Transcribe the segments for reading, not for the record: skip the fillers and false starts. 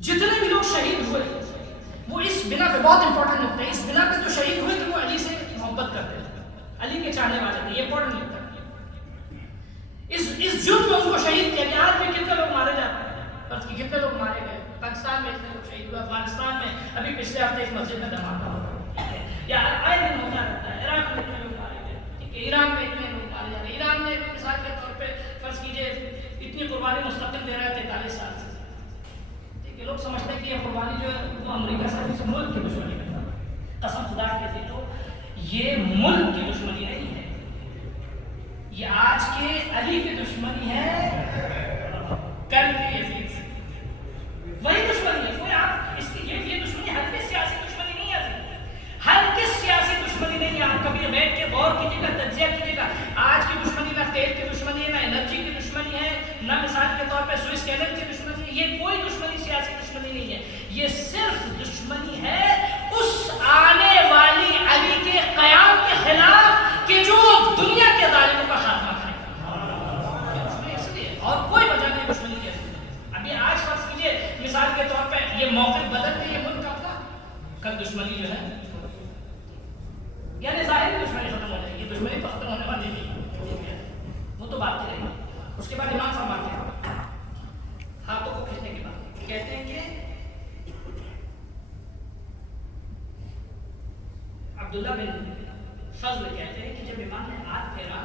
جتنے بھی لوگ شہید ہوئے وہ اس بنا پہ، بہت امپورٹنٹ نقطہ ہے، اس بنا پہ تو شہید ہوئے کہ وہ علی سے محبت کرتے تھے، علی کے چاہنے والے تھے. یہ امپورٹنٹ نقطہ ہے. اس جرم میں ان کو شہید کیا گیا. آج بھی کتنے لوگ مارے جاتے ہیں، فرض کی کتنے لوگ مارے گئے پاکستان میں، اتنے لوگ شہید ہوئے. افغانستان میں ابھی پچھلے ہفتے ایک مسجد میں دھماکہ ہوا، یا آئے دن ہوتا رہتا ہے. عراق میں اتنے لوگ مارے گئے، ٹھیک ہے، ایران میں اتنے لوگ مارے جا رہے ہیں. ایران میں مثال کے طور پہ فرض کیجیے اتنی قربانی مستقل دے رہا ہے 43 سال سے. ٹھیک ہے، لوگ سمجھتے ہیں کہ یہ قربانی جو ہے وہ امریکہ سے اس ملک کی دشمنی کرتا ہے. قسم خدا کے تو یہ ملک کی دشمنی نہیں ہے، یہ آج کے علی کی دشمنی ہے. کل کی یزید سے وہی دشمنی ہے. کوئی آپ اس کی یہ دشمنی ہر کس سیاسی دشمنی نہیں ہے، ہر کس سیاسی دشمنی نہیں ہے. آپ کبھی بیٹھ کے غور کیجیے گا، تجزیہ کیجیے گا. آج کی دشمنی نہ تیل کی دشمنی ہے، نہ انرجی کی دشمنی ہے، نہ مثال کے طور پہ سوئس کینل کی دشمنی ہے. یہ کوئی دشمنی سیاسی دشمنی نہیں ہے. یہ صرف دشمنی ہے اس آنے والی علی کے قیام کے خلاف کہ جو دنیا کے ظالموں کا خاتمہ کرے. اور کوئی وجہ نہیں دشمنی کی. ابھی آج فرض کیجیے مثال کے طور پہ یہ موقف بدل کے یہ ملک اپنا، کل دشمنی جو ہے یعنی ظاہری دشمنی ختم ہو جائے گی. دشمنی تو ختم ہونے والی نہیں، وہ تو بات رہے گی. اس کے بعد امام فرماتے ہیں ہاتھوں کو کھینچنے کے بعد کہتے ہیں کہ عبداللہ بن فضل کہتے ہیں کہ جب امام نے ہاتھ پھیرا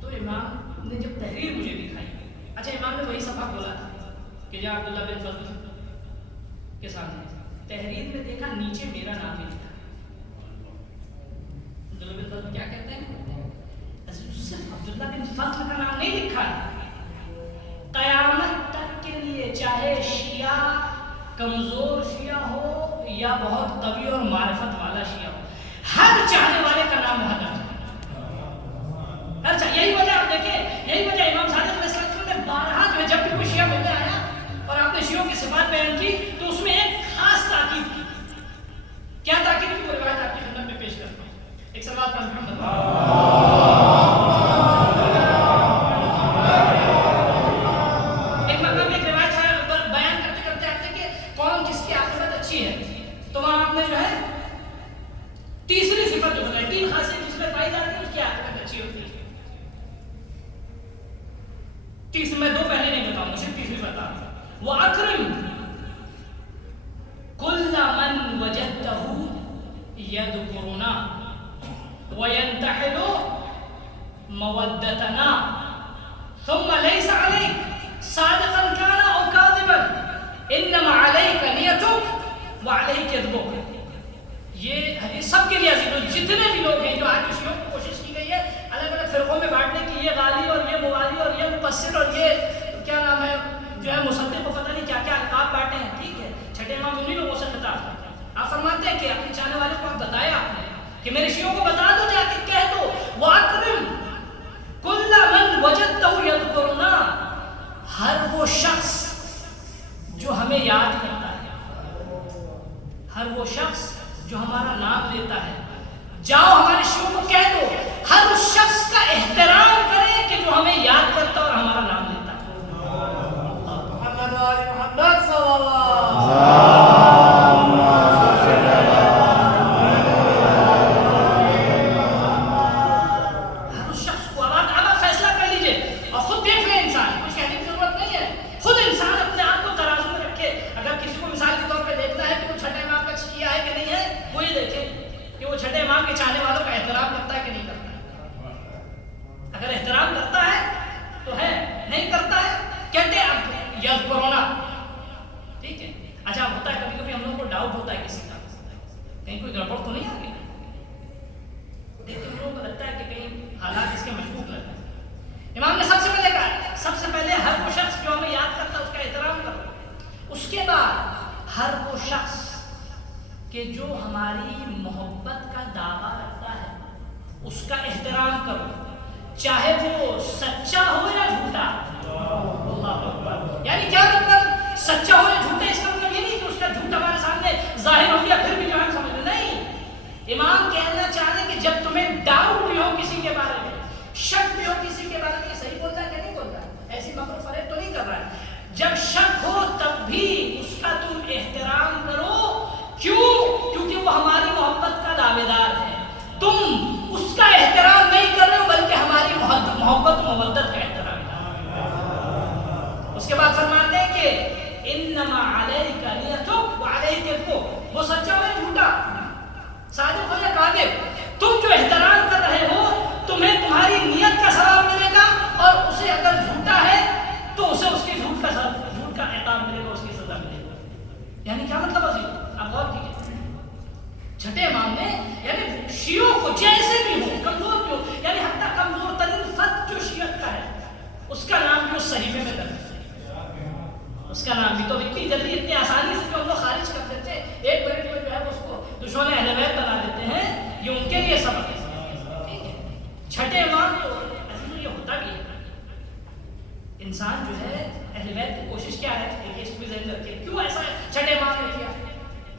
تو امام نے جب تحریر مجھے دکھائی. اچھا، امام نے وہی صفحہ بولا تھا کہ جب عبداللہ بن فضل کے سامنے تحریر میں دیکھا نیچے میرا نام بھی لکھا. عبداللہ بن فضل کیا کہتے ہیں؟ صرف عبداللہ بن فضل کا نام نہیں لکھا، قیامت تک کے لیے چاہے شیعہ کمزور شیعہ ہو یا بہت قوی اور معرفت والا شیعہ ہو، ہر چاہنے والے کا نام وہاں درج ہے. اچھا، یہی وجہ آپ دیکھیں، یہی وجہ امام صادق علیہ السلام نے بارہا جو ہے جب بھی کوئی شیعہ ملنے آیا اور آپ نے شیعوں کی صفات بیان کی تو اس میں ایک خاص تاکید کی. کیا تاکید کی؟ وہ روایت آپ کی خدمت میں پیش کرتا ہوں. ایک صلوات پر محمد تو وہاں آپ نے جو ہے تیسری صفت جو بتائی، 3 خاصیت جس میں پائی جاتی ہے اس کی عاقبت اچھی ہوتی ہے. تیسری میں 2 پہلے نہیں بتاؤں گا، صرف تیسری بتا رہا ہوں. وَأَكْرِمْ كُلَّ مَنْ وَجَدْتَهُ يَذْكُرُنَا وَيَنْتَحِلُ مَوَدَّتَنَا ثُمَّ لَيْسَ عَلَيْكَ صَادِقًا كَانَ أَوْ كَاذِبًا إِنَّمَا عَلَيْكَ نِيَتُكَ وَعَلَيْكَ رِضُوكَ. یہ حدیث سب کے لیے عزیز ہو. جتنے بھی لوگ ہیں جو آج شیعوں کو کوشش کی گئی ہے الگ الگ فرقوں میں بانٹنے کی، یہ غالی اور یہ موالی اور یہ مفسر اور یہ کیا نام ہے جو ہے مصدق کو پتہ نہیں کیا کیا القاب بانٹے ہیں. ٹھیک ہے، چھٹے امام انہی لوگوں سے خطاب کرتے ہیں. آپ فرماتے ہیں کہ اپنے چاہنے والے کو آپ بتایا آپ نے کہ میرے شیعوں کو بتا دو، جا کے کہہ دو وَأَكْرِمْ كُلَّ مَنْ وَجَدْتَهُ يَذْكُرُنَا. ہر وہ شخص جو ہمیں یاد کرتا ہے، ہر وہ شخص جو ہمارا نام لیتا ہے، جاؤ ہمارے شیعوں کو کہہ دو ہر اس شخص کا احترام کرے کہ جو ہمیں یاد کرتا اور ہمارا نام لیتا ہے. محمد آل محمد صلی اللہ ہر اس شخص کو. اب آپ فیصلہ کر لیجئے اور خود دیکھ لیں. انسان کچھ کہنے کی ضرورت نہیں ہے، خود انسان اپنے آپ کو ترازو میں رکھے. اگر کسی کو مثال کے طور پہ دیکھنا ہے کہ وہ چھٹے امام کا شیعہ ہے کہ نہیں ہے، وہ یہ دیکھے کہ وہ چھٹے امام کے چاہنے والوں کا احترام کرتا ہے کہ نہیں کرتا ہے. اگر احترام کرتا ہے تو ہے، نہیں کرتا ہے کہتے ہیں اب یذکرنا. ٹھیک ہے. اچھا، ہوتا ہے کبھی کبھی ہم لوگوں کو ڈاؤٹ ہوتا ہے کسی کا، کہیں کوئی گڑبڑ تو نہیں آ گئی. لیکن لوگوں کو لگتا ہے کہ کہیں حالات اس کے مشکوک لگتے ہیں. امام نے سب سے پہلے کہا سب سے پہلے ہر وہ شخص جو ہمیں یاد کرتا ہے اس کا احترام کرو. اس کے بعد ہر وہ شخص کہ جو ہماری محبت کا دعویٰ رکھتا ہے اس کا احترام کرو، چاہے وہ سچا ہو یا جھوٹا. اللہ اکبر. یعنی کیا مطلب سچا ہو یا جھوٹا؟ اس کا مطلب یہ نہیں کہ اس کا جھوٹ ہمارے سامنے ظاہر ہو گیا پھر بھی جو ہم سمجھ لیں. نہیں، امام کہنا چاہ رہے کہ جب تمہیں ڈاؤٹ بھی ہو کسی کے بارے میں، شک بھی ہو کسی کے بارے میں، صحیح بولتا ہے کہ نہیں بولتا ہے، ایسی مکر و فریب تو نہیں کر رہا ہے، جب شک ہو تب بھی کہ انما علیک لیتک وعلیک الکذب، وہ سچا ہے جھوٹا، صادق ہو یا کاذب، تم جو احترام کر رہے ہو تمہیں تمہاری نیت کا ثواب ملے گا، اور اسے اگر جھوٹا ہے تو اسے اس کی جھوٹ کا عقاب ملے گا، اس کی سزا ملے گا۔ یعنی کیا مطلب ہے؟ آپ غور کیجیے، چھٹے امام نے یعنی شیعوں کو جیسے بھی ہو، کمزور بھی ہو، یعنی حتیٰ کمزور ترین خط جو شیعت کا ہے اس کا نام بھی اس صحیفے میں درج ہے، اس کا نام بھی۔ تو اتنی جلدی اتنی آسانی سے جو ہم لوگ خارج کر دیتے ہیں، ایک منٹ میں جو ہے اس کو دشمن اہل بیت بنا دیتے ہیں، یہ ان کے لیے سبق ہے، ٹھیک ہے۔ چھٹے امام تو یہ ہوتا بھی ہے، انسان جو ہے اہل بیت کی کوشش کیا ہے، ایک اس کو ذہن میں رکھیے، کیوں ایسا چھٹے امام نے کیا؟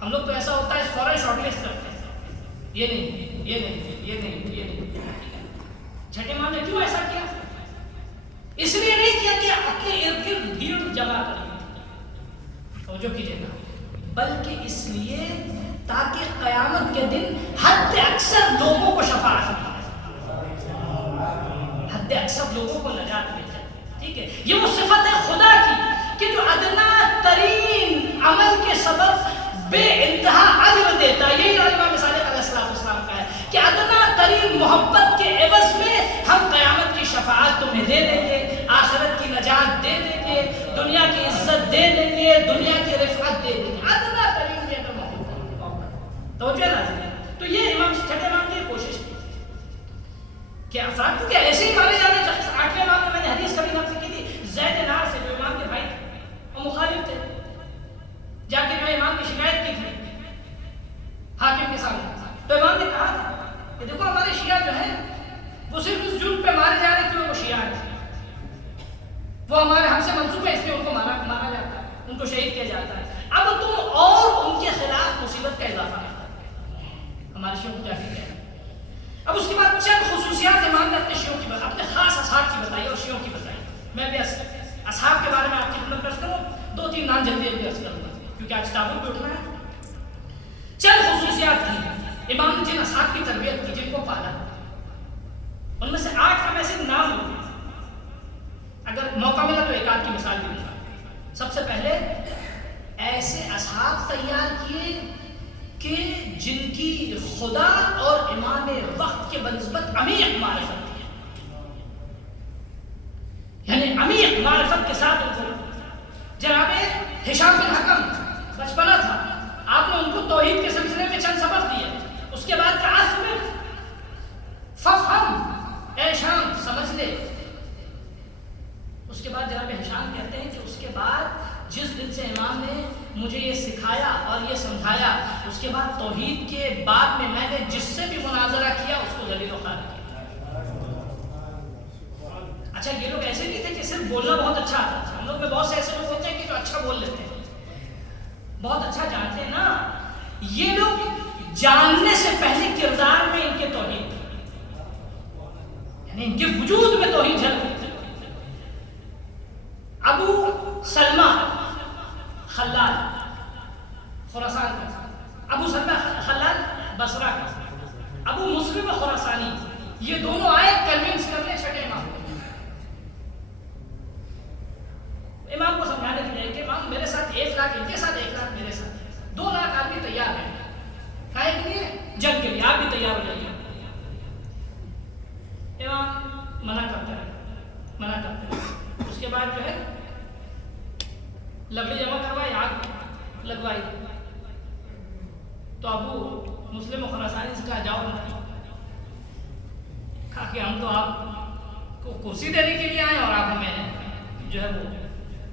ہم لوگ تو ایسا ہوتا ہے فوراً شارٹ لسٹ کرتے ہیں، یہ نہیں یہ نہیں یہ نہیں یہ نہیں۔ چھٹے امام نے کیوں ایسا کیا؟ اس لیے نہیں کیا کہ اپنے ارد گرد بھیڑ جمع کریں، توجہ کیجیے گا، بلکہ اس لیے تاکہ قیامت کے دن حد اکثر لوگوں کو شفاعت ملے، حد اکثر لوگوں کو نجات مل جائے، ٹھیک ہے۔ یہ وہ صفت ہے خدا کی کہ جو ادنا ترین عمل کے سبب بے انتہا اجر دیتا ہے۔ یہی امام صادق علیہ السلام کا ہے کہ ادنا ترین محبت کے عوض میں ہم قیامت کی شفاعت تمہیں دے دیں گے، آخرت کی نجات دے دیں گے، دنیا کی عزت دے دیں گے، دنیا کی رفعت دے دیں گے، ادنا ترین یہ محبت، توجہ ہے۔ تو یہ امام چھٹے امام کی کوشش کی کہ افراد کیونکہ ایسے ہی مارے جانے۔ آٹھویں امام میں نے حدیث کبھی نقل کی تھی، زید نار سے جو امام کے بھائی وہ مخالف تھے، جا کے جو امام کی شکایت کی تھی حاکم کے سامنے، تو امام نے کہا کہ دیکھو ہمارے شیعہ جو ہیں وہ صرف اس جرم پہ مارے جا رہے ہیں کہ وہ شیعہ ہیں، وہ ہمارے ہم سے منسوب ہے، اس لیے ان کو مارا جاتا ہے، ان کو شہید کیا جاتا ہے۔ اب تم اور ان کے خلاف مصیبت کا اضافہ ہے، ہمارے شیعوں کو جا کے کیا ہے۔ اب اس کے بعد چند خصوصیات امام نے اپنے شیعوں کی بتائی، اپنے خاص اصحاب کی بتائی اور شیعوں کی بتائی۔ میں بھی اصحاب کے بارے میں آپ کی خدمت کرتا ہوں، دو تین نام جلدی عرض کروں گا کیونکہ آج تعبت بھی اٹھنا ہے۔ چند خصوصیات تھی امام نے جن اصحاب کی تربیت کی، جن کو پالا، ان میں سے 8 کا میں صرف نام لوں، اگر موقع ملا تو ایک آدھ کی مثال دوں گا۔ سب سے پہلے ایسے اصحاب تیار کیے کہ جن کی خدا اور امام وقت کے بنسبت عمیق معرفت تھی، یعنی عمیق معرفت کے ساتھ ان کو۔ جناب ہشام بن حکم بچپنا تھا، آپ نے ان کو توحید کے سلسلے میں چند سبق دیے، اس کے بعد کہا ففہم، اے ہشام سمجھ لے۔ اس کے بعد جناب ہشام کہتے ہیں کہ اس کے بعد جس دن سے امام نے مجھے یہ سکھایا اور یہ سمجھایا، اس کے بعد توحید کے بعد میں نے جس سے بھی مناظرہ کیا اس کو ذلیل و خوار کیا۔ اچھا یہ لوگ ایسے نہیں تھے کہ صرف بولنا بہت اچھا آتا تھا، ہم لوگ میں بہت سے ایسے لوگ ہوتے ہیں کہ جو اچھا بول لیتے ہیں، بہت اچھا جانتے ہیں نا، یہ لوگ جاننے سے پہلے کردار میں ان کے توحید تھی، یعنی ان کے وجود میں توحید جھلک تھی۔ ابو سلمہ خلال خراسان کا، ابو سلمہ خلال بصرہ کا، ابو مسلم خراسانی، یہ دونوں آئے کنوینس کرنے چھٹے امام امام کو سمجھانے کے لیے کہ امام میرے ساتھ 1 لاکھ ان کے ساتھ 1 لاکھ میرے ساتھ 2 لاکھ آدمی تیار ہیں کھائے کے لیے، جنگ کے لیے، آپ بھی تیار ہو جائیے۔ امام منع کرتا ہے، اس کے بعد جو ہے لکڑی جمع کروائی، آگ لگوائی، تو ابو مسلم خراسانی سے کہا جاؤ، کہا کہ ہم تو آپ کو کرسی دینے کے لیے آئے اور آپ ہمیں جو ہے وہ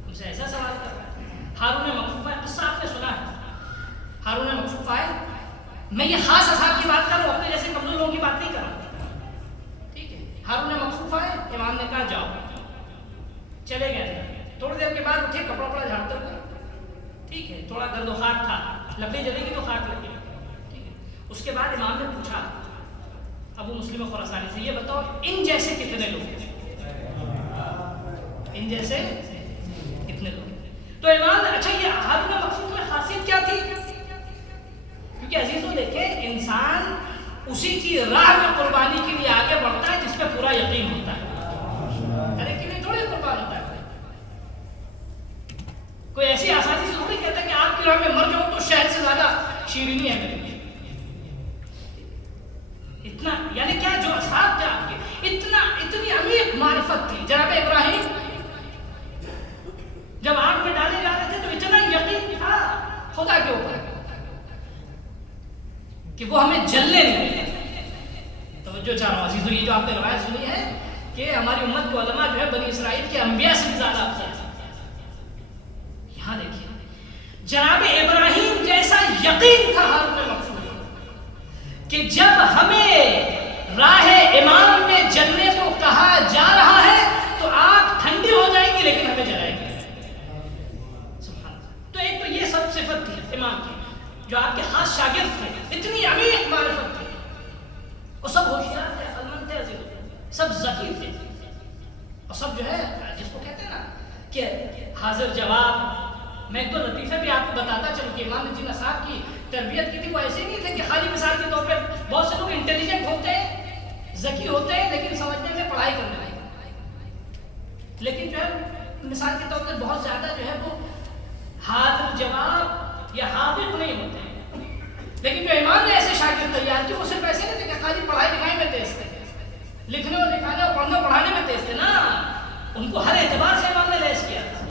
ہم سے ایسا سوال کر رہا ہے۔ ہارون مکفوف آئے، قصہ آپ نے سنا ہے، ہارون مکفوف آئے، میں یہ خاص اصحاب کی بات کر رہا ہوں، اپنے جیسے کمزور لوگوں کی بات نہیں کر رہا، ٹھیک ہے۔ ہارون مکفوف آئے، امام نے کہا جاؤ، چلے گئے۔ تھوڑی دیر کے بعد اٹھے، کپڑا جھاڑتے ہوئے، ٹھیک ہے، تھوڑا گرد و خاک تھا، لکڑی جلے گی تو خاک لگے، ٹھیک ہے۔ اس کے بعد امام نے پوچھا ابو مسلم خراسانی سے، یہ بتاؤ ان جیسے کتنے لوگ ہیں، ان جیسے کتنے لوگ؟ تو امام نے اچھا یہ ہارون مکفوف میں خاصیت کیا تھی؟ کیونکہ عزیزوں دیکھیں انسان اسی کی راہ میں قربانی کے لیے آگے بڑھتا ہے جس پہ پورا یقین ہوتا ہے، ارے کہ نہیں تھوڑی قربان ہوتا ہے۔ شیرینی ہے میری. اتنا یعنی کیا جو اصحاب تھے آپ کے اتنی عمیق معرفت تھی. جناب ابراہیم جب آگ میں ڈالے جا رہے تھے تو اتنا یقین تھا خدا کے اوپر کہ وہ ہمیں جلنے نہیں دیں. توجہ چاہ رہا ہوں عزیزو، یہ جو آپ نے روایت سنی ہے کہ ہماری امت کے علماء جو ہے بنی اسرائیل کے انبیاء سے بھی زیادہ افضل ہیں. یہاں دیکھیے جناب ابراہیم جیسا یقین تھا ہارون مقصود کہ جب ہمیں راہ امام میں جلنے کو کہا جا رہا ہے تو آگ ٹھنڈی ہو جائے گی لیکن ہمیں جلائے گی. تو ایک تو یہ سب صفت تھی امام کی جو آپ کے خاص شاگرد تھے، اتنی عمیق معرفت تھی. اور سب ہوشیار تھے، عقلمند تھے، سب ذکی تھے، اور سب جو ہے جس کو کہتے ہیں نا کہ حاضر جواب. میں ایک دو لطیفے بھی آپ کو بتاتا چلوں کہ امام نے جن اصحاب کی تربیت کی تھی وہ ایسے نہیں تھے کہ خالی مثال کے طور پہ بہت سے لوگ انٹیلیجنٹ ہوتے ہیں، ذکی ہوتے ہیں لیکن سمجھنے میں پڑھائی کرنے لگے، لیکن جو ہے مثال کے طور پہ بہت زیادہ جو ہے وہ حاضر جواب یا حاضر نہیں ہوتے ہیں. لیکن جو امام نے ایسے شاگرد تیار کیے وہ صرف ایسے نہیں تھے کہ خالی پڑھائی لکھائی میں تیز تھے، لکھنے اور لکھانے اور پڑھنے پڑھانے میں تیز تھے نا، ان کو ہر اعتبار سے امام نے لیس کیا تھا.